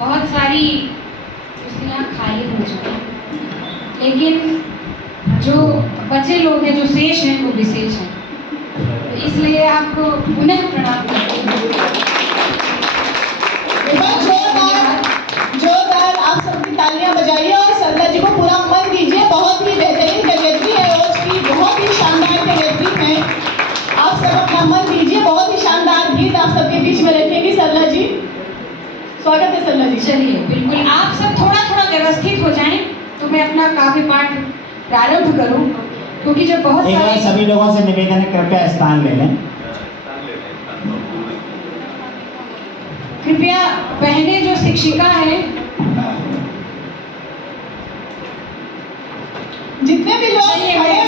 बहुत सारी कुर्सियाँ खाली हो चुकी हैं, लेकिन जो बचे लोग हैं, जो शेष हैं, वो विशेष हैं। तो इसलिए आपको पुनः प्रणाम करती हूँ। जोरदार आप सबकी तालियां बजाइए और सरला जी को पूरा मन दीजिए। बहुत ही बेहतरीन कवियत्री है रोज की, बहुत ही शानदार कवियत्री है। आप सब अपना मन दीजिए। बहुत ही शानदार गीत आप सबके बीच में रखेंगी सरला जी। स्वागत है सरला जी। चलिए, बिल्कुल आप सब थोड़ा थोड़ा व्यवस्थित हो जाएं तो मैं अपना काव्य पाठ प्रारंभ करूं, क्योंकि जब बहुत सारे सभी लोगों से निवेदन है, कृपया स्थान ले लें। कृपया बहनें जो शिक्षिका हैं, जितने भी लोग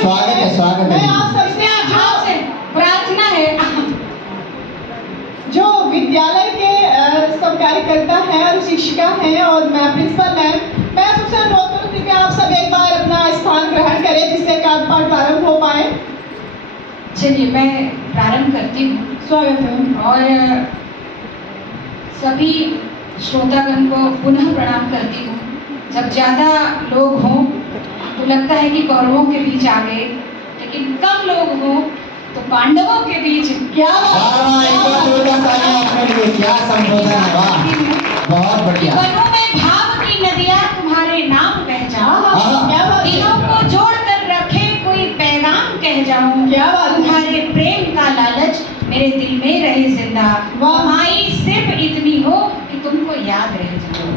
स्वागत है मैं आप सबसे आपसे प्रार्थना है, जो विद्यालय के सब कार्यकर्ता हैं और शिक्षिका हैं और मैं प्रिंसिपल मैम, मैं सबसे अनुरोध करूँ कि आप सब एक बार अपना स्थान ग्रहण करें जिससे काव्य पाठ प्रारंभ हो पाए। चलिए मैं प्रारंभ करती हूँ। स्वागत है। और सभी श्रोतागण को पुनः प्रणाम करती हूँ। जब ज़्यादा लोग हों तो लगता है कि कौरवों के बीच आ गए, लेकिन कम लोग हों तो पांडवों के बीच। क्या बहुत बढ़िया। वनों में भाव की नदियाँ तुम्हारे नाम बह जाऊं, क्या बात है। दिलों को जोड़ कर रखे कोई पैगाम कह जाऊं, क्या बात है। तुम्हारे प्रेम का लालच मेरे दिल में रहे जिंदा, हमारी सिर्फ इतनी हो कि तुमको याद रह जाऊं,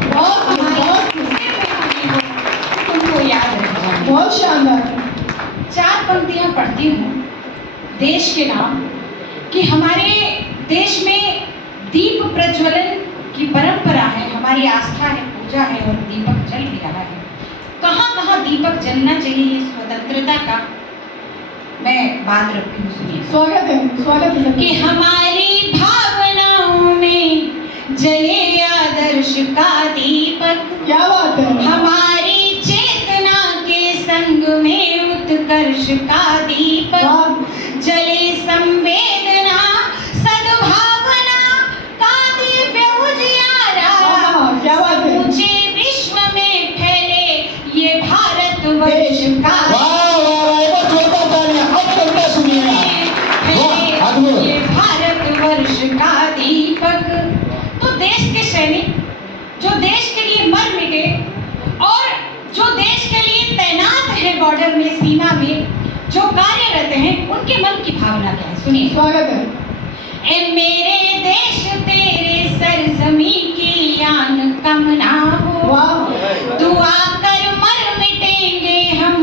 तुमको याद रह जाऊं। बहुत शानदार। 4 पंक्तियां पढ़ती हूँ देश के नाम कि हमारे देश में दीप प्रज्वलन की परंपरा है, हमारी आस्था है, पूजा है और दीपक जल भी रहा है। कहाँ कहाँ दीपक जलना चाहिए स्वतंत्रता का मैं बात रखती हूँ, सुनिए। स्वागत है कि हमारी भावनाओं में जले आदर्श का दीपक, क्या बात है। हमारी चेतना के संग में उत्कर्ष का दीपक, जले संवेदना सद्भावना का दिव्य उजियारा, क्या बात है। ऊंचे विश्व में फैले ये भारतवर्ष का ये भारतवर्ष का दीपक। तो देश के सैनिक जो देश के लिए मर मिटे और जो देश के लिए तैनात है बॉर्डर में, सीमा में जो कार्यरत हैं, उनके मन की भावना क्या है, सुनिए। स्वागत है। ए मेरे देश तेरे सरजमी की आन कम ना हो, दुआ कर मर मिटेंगे हम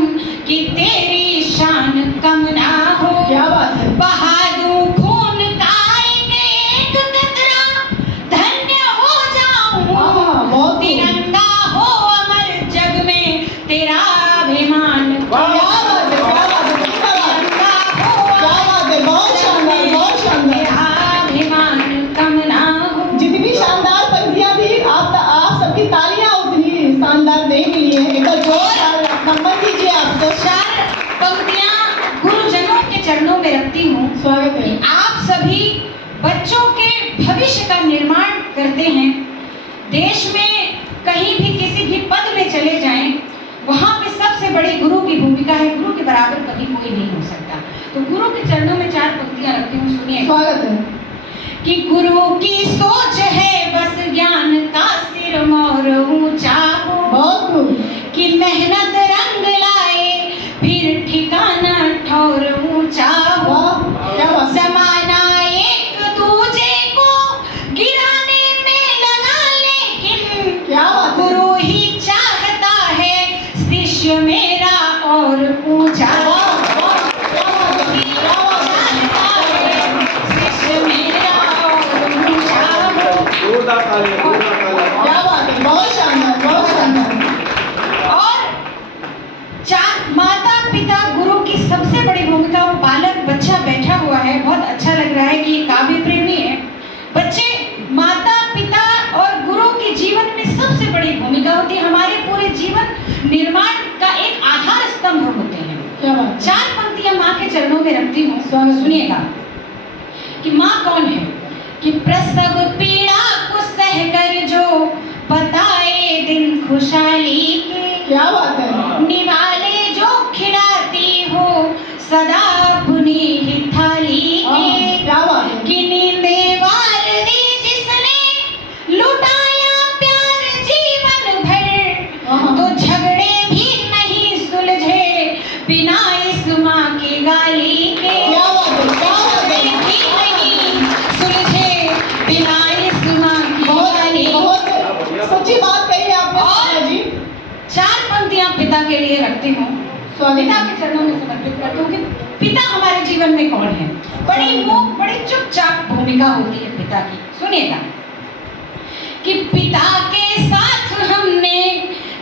कि तेरी शान कम ना हो। क्या बात है। बहादुर खून का एक कतरा धन्य हो जाऊं, तिरंगा हो अमर जग में तेरा अभिमान। जितनी शानदार पंक्तियां थी, आप सबकी तालियां उतनी शानदार नहीं मिली है। एक बार जोर नंबर दीजिए। आप 4 पंक्तियां गुरुजनों के चरणों में रखती हूँ। स्वागत है। आप सभी बच्चों के भविष्य का निर्माण करते हैं। देश में कहीं भी किसी भी पद में चले जाएं, वहाँ पे सबसे बड़ी गुरु की भूमिका है। गुरु के बराबर कभी कोई नहीं हो सकता। तो गुरु के चरणों में 4 पंक्तियां रखती हूँ, सुनिए। स्वागत है। कि गुरु की सोच है बस ज्ञान का सिर मोर ऊंचा हो, बहुत खूब। कि मेहनत रंग लाए फिर ठिकाना ठौर ऊंचा हो, क्या बात। जमाना एक दूजे को गिराने में लगा, लेकिन क्या बात। गुरु ही चाहता है शिष्य मेरा और ऊंचा। क्या बात है। बहुत शानदार, बहुत शानदार। और 4 माता पिता गुरु की सबसे बड़ी भूमिका, वो बालक बच्चा बैठा हुआ है, बहुत अच्छा लग रहा है कि काव्य प्रेमी है। बच्चे माता पिता और गुरु के जीवन में सबसे बड़ी भूमिका होती है, हमारे पूरे जीवन निर्माण का एक आधार स्तंभ होते हैं। क्या बात। 4 पंक्तियां माँ के चरणों में रखती हूँ, सुनिएगा। कि माँ कौन है? कि प्रसव पीड़ा को सहकर जो पति खुशहाली के। क्या बात है। निवाले जो खिलाती हो सदा अपनी ही थाली के। क्या बात है। कि नींदे वार दी जिसने लुटाया प्यार जीवन भर, तो झगड़े भी नहीं सुलझे बिना इस माँ की गाली के। क्या बात है, क्या बात है। झगड़े भी नहीं सुलझे बिना इस माँ की बहुत गाली। बहुत सच्ची बात कही है आपने और जी। 4 पंक्तियां पिता के लिए रखती हूँ, स्वागत पिता है। के चरणों में समर्पित करती हूँ कि पिता हमारे जीवन में कौन है। बड़ी चुपचाप भूमिका होती है पिता की। सुनिएगा कि पिता के साथ हमने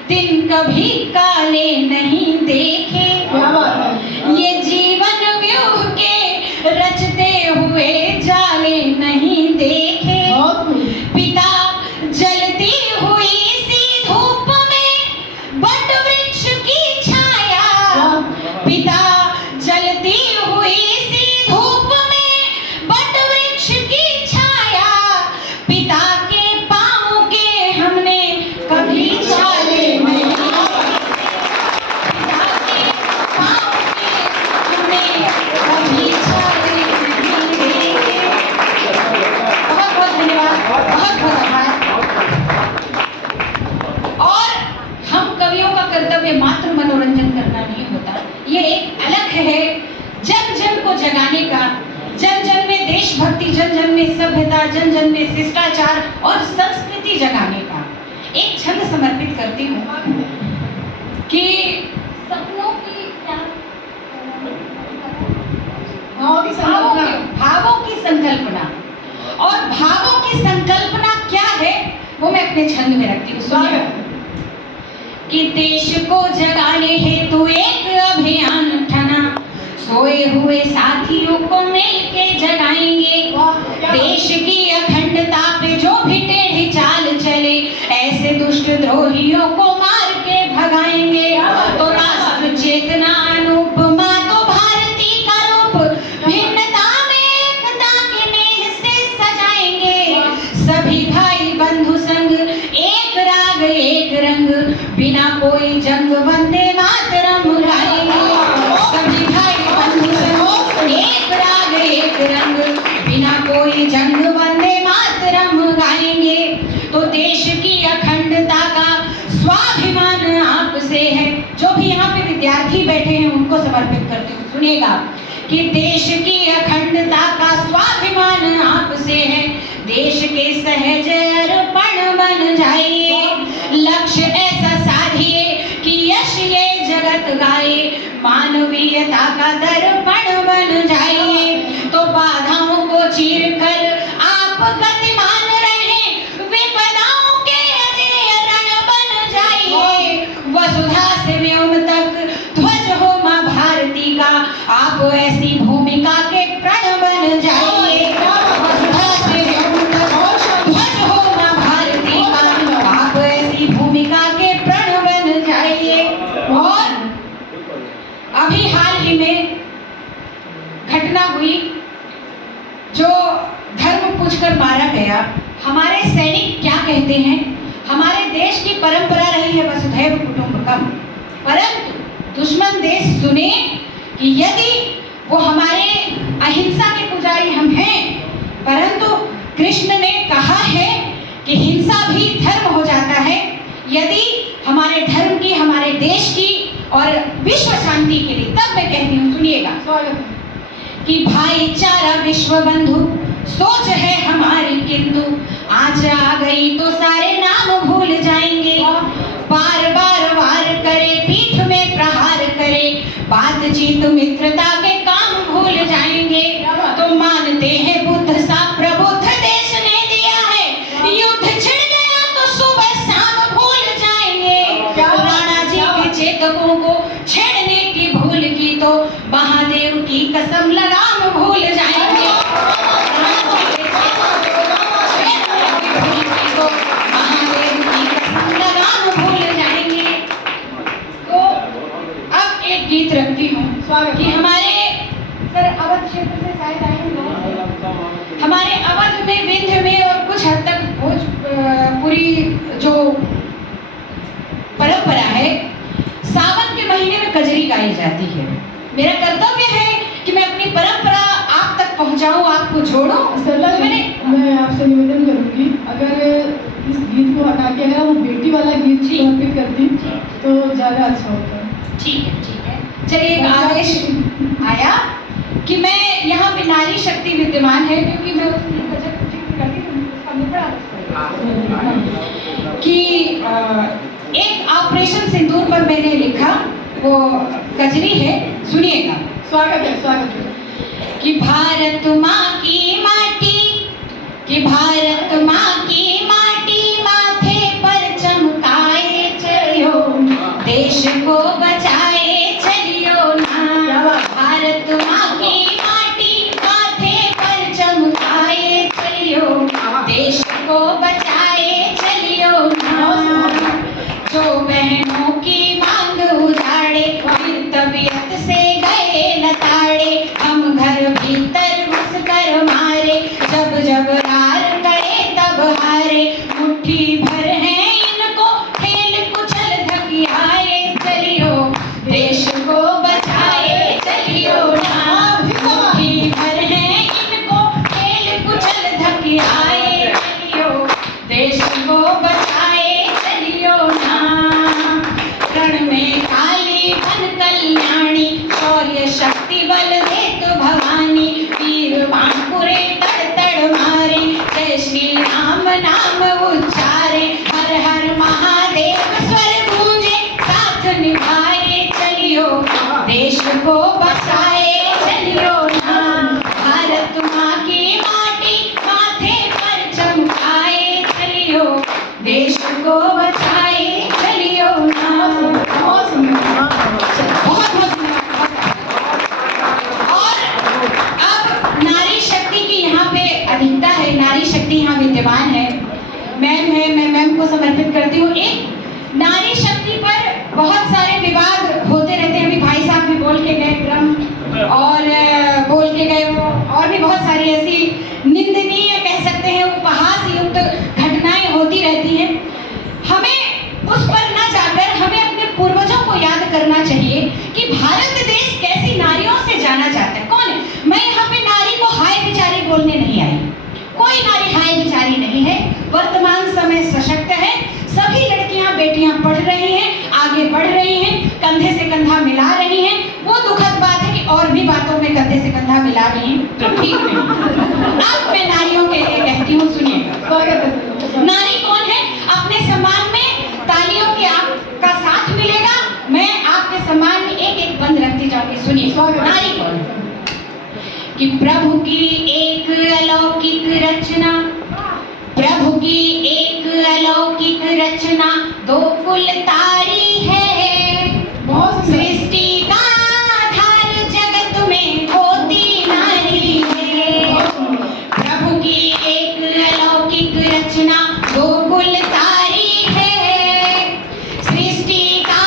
दिन कभी काले नहीं देखे। क्या बात है। ये जीवन व्यूह के रचते हुए जाले नहीं देखे। बहुत खूब। पिता जलती हुई सी धूप में बट वृक्ष की छाया। पिता जलती हुई सी धूप में बट वृक्ष की छाया। पिता के पाँव के हमने कभी छाले नहीं। पिता के पाँव के हमने कभी छाले नहीं देखे। बहुत बहुत धन्यवाद, बहुत बहुत आभार। और हम कवियों का कर्तव्य मात्र मनोरंजन करना नहीं होता, ये एक अलग है जन जन को जगाने का, जन जन में देशभक्ति, जन जन में सभ्यता, जन जन में शिष्टाचार और संस्कृति जगाने का। एक छंद समर्पित करती हूँ कि सपनों की भावों की संकल्पना, और भावों की संकल्पना क्या है वो मैं अपने छंद में रखती हूँ। सुनिए कि देश को जगाने हेतु एक अभियान ठना, सोए हुए साथियों को मिलके जगाएंगे। देश की अखंडता पे जो भी टेढ़ी चाल चले, ऐसे दुष्ट द्रोहियों को मार के भगाएंगे। तो राष्ट्र चेतना अनुपमा तो भारती का रूप, भिन्नता में एकता की नेह से सजाएंगे। सभी भाई बंधु संग एक राग एक रंग, बिना कोई जंग वंदे मातरम गाएंगे। सभी भाई बंधु संग एक राग एक रंग, बिना कोई जंग वंदे मातरम गाएंगे। तो देश की अखंडता का स्वाभिमान आपसे है। जो भी यहाँ पे विद्यार्थी बैठे हैं उनको समर्पित करती हूँ। सुनिएगा कि देश की अखंडता का स्वाभिमान आपसे है। देश के सहज अर्पण बन जाइए, लक्ष्य ऐसा साधिए कि यश ये जगत गाए। मानवीयता का दर्पण बन जाइए, तो बाधाओं को चीर कर आप गतिमान रहें। विपदाओं के अजय रण बन जाइए। वसुधा से व्योम तक ध्वज हो माँ भारती का, आप ऐसी भूमिका के प्रण बन जाइए। वसुधा से व्योम तक ध्वज हो माँ भारती का, आप ऐसी भूमिका के प्रण बन जाइए। और अभी हाल ही में घटना हुई जो धर्म पूछकर मारा गया। हमारे सैनिक क्या कहते हैं, हमारे देश की परंपरा रही है वसुधैव कुटुंबकम, परंतु दुश्मन देश सुने कि यदि वो हमारे अहिंसा के पुजारी हम हैं, परंतु कृष्ण ने कहा है कि हिंसा भी धर्म हो जाता है। यदि हमारे धर्म की, हमारे देश की और विश्व शांति के लिए, तब मैं कहती हूँ, सुनिएगा कि भाईचारा विश्व बंधु सोच है हमारी, किंतु आज आ गई तो सारे नाम भूल जाएंगे। बार बार वार करे, पीठ में प्रहार करे, बातचीत मित्रता के काम भूल जाएंगे। तो मानते हैं बुद्ध सा प्रबुद्ध देश ने दिया है, युद्ध छिड़ गया तो सुबह शाम भूल जाएंगे। राणा जी के चेतकों को छेड़ने की भूल की तो महादेव की कसम लगाम भूल जाएंगे। राणा जी के चेतकों को छेड़ने की भूल की तो जाती है। मेरा कर्तव्य है कि मैं अपनी परंपरा आप तक पहुंचाऊं, आपको जोड़ूं। सरला जी, मैं आपसे निवेदन करूंगी, अगर इस गीत को हटा के अगर वो बेटी वाला गीत समर्पित करती तो ज़्यादा अच्छा होता। ठीक है। चलिए, एक आदेश आया कि मैं यहाँ पे नारी शक्ति विद्यमान है, क्योंकि मैं उस दिन गजल को जिक्र करती हूँ, उसका मुझे बड़ा कि एक ऑपरेशन सिंदूर पर मैंने लिखा, वो कजरी है, सुनिएगा। स्वागत है। कि भारत माँ की माटी, कि भारत माँ की माटी माथे पर चमकाए चलियो, देश को बचाए चलियो ना। भारत माँ की माटी माथे पर चमकाए चलियो, देश को बचाए चलियो ना। जो बहनों की मांग उजाड़े, फिर तबीयत से गए लताड़े, हम घर भीतर घुस कर मारे, जब जब रार करे तब हारे। मुट्ठी भर है इनको खेल कुचल धकियाए चलियो, देश को बचाए चलियो ना। मुट्ठी भर है इनको खेल कुचल धकियाए चलियो, देश को बचाए चलियो ना। रण में काली बन कल्याणी, शौर्य शक्ति बल दे तो भवानी, वीर बांकुरे तड़ तड़ मारे, जय श्री राम नाम उच्चारे, हर हर महादेव स्वर गूंजे, साथ निभाए चलियो, देश को बचाए चलियो ना। भारत माँ की माटी माथे पर चमकाए चलियो, देश को बचाए चलियो ना। बहुत और अब नारी शक्ति की यहाँ पे अधिकता है, नारी शक्ति यहाँ विद्यमान है। मैम है, मैं मैम को समर्पित करती हूँ। एक नारी शक्ति पर बहुत सारे विवाद होते रहते हैं। अभी भाई साहब भी बोल के गए, ड्रम और बोल के गए, वो और भी बहुत सारी ऐसी निंदनीय कह सकते हैं, उपहास युक्त घटनाएं होती रहती हैं। हमें उस पर न जाकर हमें अपने पूर्वजों को याद करना चाहिए कि भारत देश कैसी नारियों से जाना जाता है। कौन है? मैं यहाँ पे नारी को हाय बिचारी बोलने नहीं आई, कोई नारी हाय बिचारी नहीं है। वर्तमान समय सशक्त है, सभी लड़कियां बेटियां पढ़ रही हैं, आगे बढ़ रही हैं, कंधे से कंधा मिला रही हैं। वो दुखद बात है कि और भी बातों में कंधे से कंधा मिला रही हैं, तो ठीक नहीं। अब मैं नारियों के लिए कहती हूँ, सुनिएगा। नारी कौन है? अपने सम्मान में तालियों के आपका साथ मिलेगा। मैं आपके सम्मान में एक एक बंद रखती जाऊंगी। सुनिए, नारी कौन है? कि प्रभु की एक अलौकिक रचना, प्रभु की एक अलौकिक रचना, दो कुल तारी है। सृष्टि का आधार जगत में होती नारी है। प्रभु की एक अलौकिक रचना, दो कुल तारी है। सृष्टि का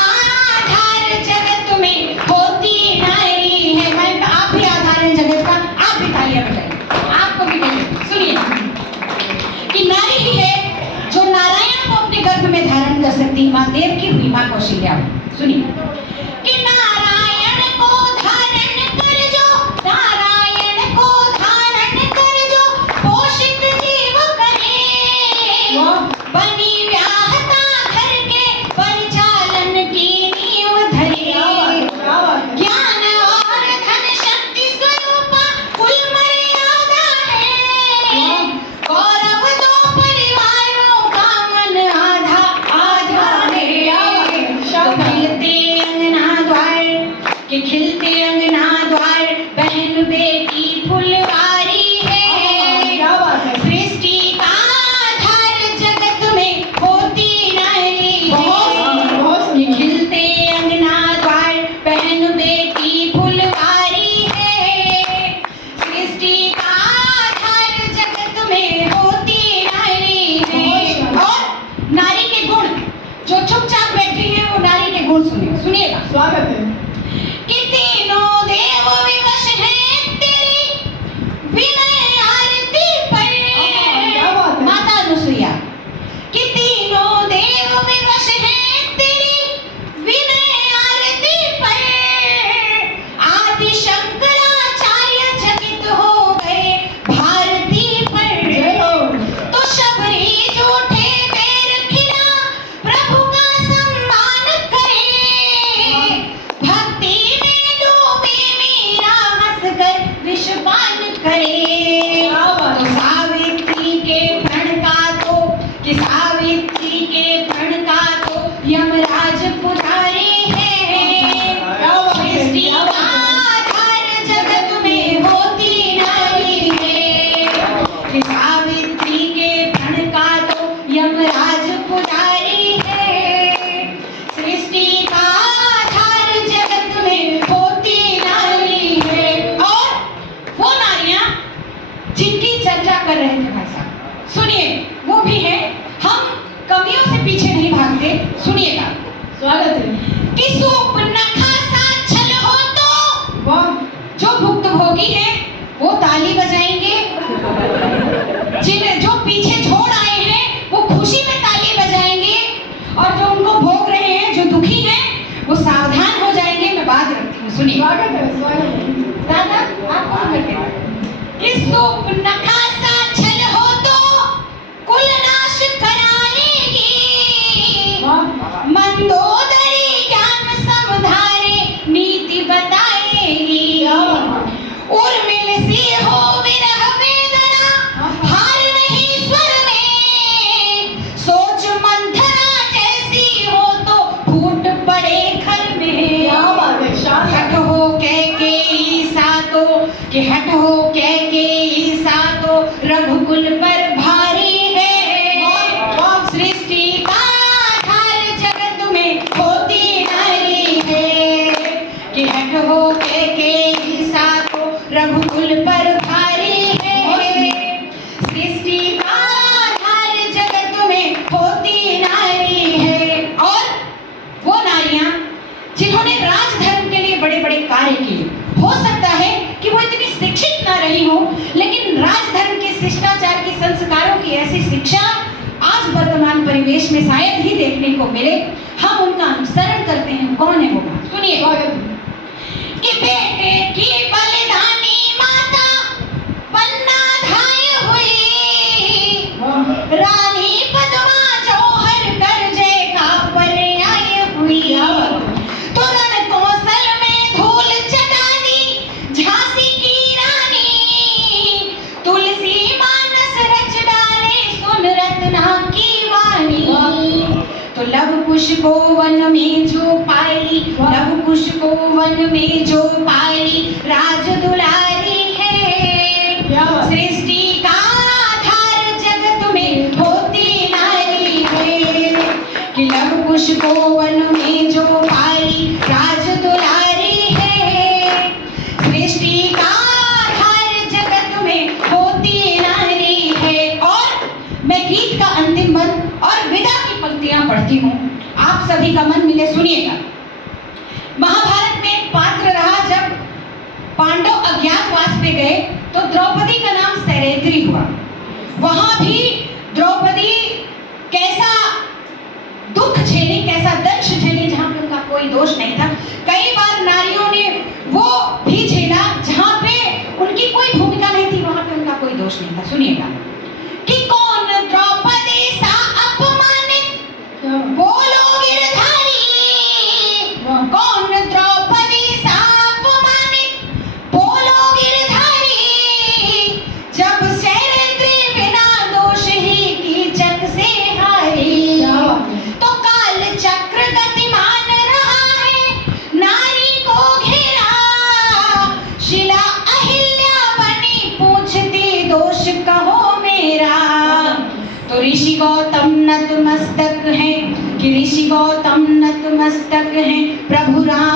आधार जगत में होती नारी है। मैं आप भी आधार है जगत का, आप भी तालियां बजाइए, आपको भी कहिए। सुनिए कि नारी ही है जो नारायण को अपने गर्भ में धारण कर सकती है। माँ देव की हुई माँ कौशल्या। सुनिए कि नारायण को धारण कर जो, नारायण को धारण कर जो, पोषित जीव करे, बनी व्याहता घर के परिचालन की नींव धरे। ज्ञान और धन शक्ति स्वरूपा कुल मर्यादा है। गौरव दो परिवारों का मन आधा आधा है। खिलते अंगना द्वार के खिलते अंगना द्वार, बहन बेटी फुलवारी है। सृष्टि का आधार जगत में होती नारी है। कि खिलते अंगना द्वार, बहन बेटी फुलवारी है। सृष्टि का आधार जगत में होती नारी है। और नारी के गुण, जो चुपचाप बैठी है वो नारी के गुण सुनिएगा। स्वागत है। कि तीनों देव विवश हैं तेरी विनय आरती पर। माता अनुसुईया कि तीनों देव विवश हैं तेरी विनय आरती पर। सृष्टि के प्रण का तो यमराज पुजारी है। सृष्टि का आधार जगत में होती नारी है। सावित्री के प्रण का तो यमराज पुजारी है। सृष्टि का आधार जगत में होती नारी है। और वो नारियां जिनकी चर्चा कर रहे थे भाई साहब, सुनिए, वो भी है। हम कमियों से पीछे नहीं भागते, सुनिएगा। स्वागत है। कि सूर्पनखा सा छल हो तो वाह, जो भुक्तभोगी हैं वो ताली बजाएंगे, जो पीछे छोड़ आए हैं वो खुशी में ताली बजाएंगे, और जो उनको भोग रहे हैं, जो दुखी हैं, वो सावधान हो जाएंगे। मैं बात रखती हूँ, सुनिए। स्वागत है, स्वागत है। दादा आप कौन करते हैं? कि सूर्पनखा सा छल हो तो कुल नाश कराएगी। वाह, मंदोदरी ज्ञान समधारे नीति बताएगी। उर्मिल सी हो विरह वेदना, हार नहीं स्वर में। सोच मंथरा जैसी हो तो फूट पड़े खल में। क्या बात है, शान है। हट हो कैकेयी सा तो, कि हट हो कैकेयी सा तो रघुकुल पर भारी है। सृष्टि का आधार जगत में होती नारी है। कि हट हो कैकेयी सा तो रघुकुल पर भारी है। सृष्टि का आधार जगत में होती नारी है। और वो नारियां जिन्होंने राजधर्म के लिए बड़े बड़े कार्य किए, हो सकता है कि वो इतनी शिक्षित ना रही हो, लेकिन राजधर्म के शिष्टाचार के संस्कारों की ऐसी शिक्षा आज वर्तमान परिवेश में शायद ही देखने को मिले। हम उनका अनुसरण करते हैं। कौन है वो? सुनिए। कि बेटे की बलिदानी माता पन्ना धाय हुई। रानी पद्मा जौहर कर जय का पर्याय हुई। तो रण कौशल में धूल चटा दी झांसी की रानी। तुलसी मानस रच डाले सुन रत्ना की वाणी। तो लव कुश को वन में जो पाई, लव कुश को वन में जो पाई, राज दुलारी है। सृष्टि का आधार जगत में होती नारी है। कि लव कुश को वन में जो पाई, राज दुलारी है। सृष्टि का आधार जगत में होती नारी है। और मैं गीत का अंतिम मन और विदा की पंक्तियां पढ़ती हूँ, आप सभी का मन मिले, सुनिएगा। महाभारत में एक पात्र रहा, जब पांडव अज्ञातवास पे गए तो द्रौपदी का नाम सैरेत्री हुआ। वहां भी द्रौपदी कैसा दुख झेली, कैसा दंश झेली, जहां पे उनका कोई दोष नहीं था। कई बार नारियों ने वो भी झेला जहां पे उनकी कोई भूमिका नहीं थी, वहां पे उनका कोई दोष नहीं था। सुनिएगा। कि कौन द्रौपदी सा अपमानित बोलो गिरधारी। कौन द्रौपदी सा अपमानित बोलो गिरधारी। जब सैरेंद्री बिना दोष ही कीचक से हारी। तो काल चक्र गतिमान रहा है, नारी को घेरा। शिला अहिल्या बनी पूछती दोष कहो मेरा। तो ऋषि गौतम नतमस्तक हैं, कि ऋषि गौतम नतमस्तक हैं, प्रभु राम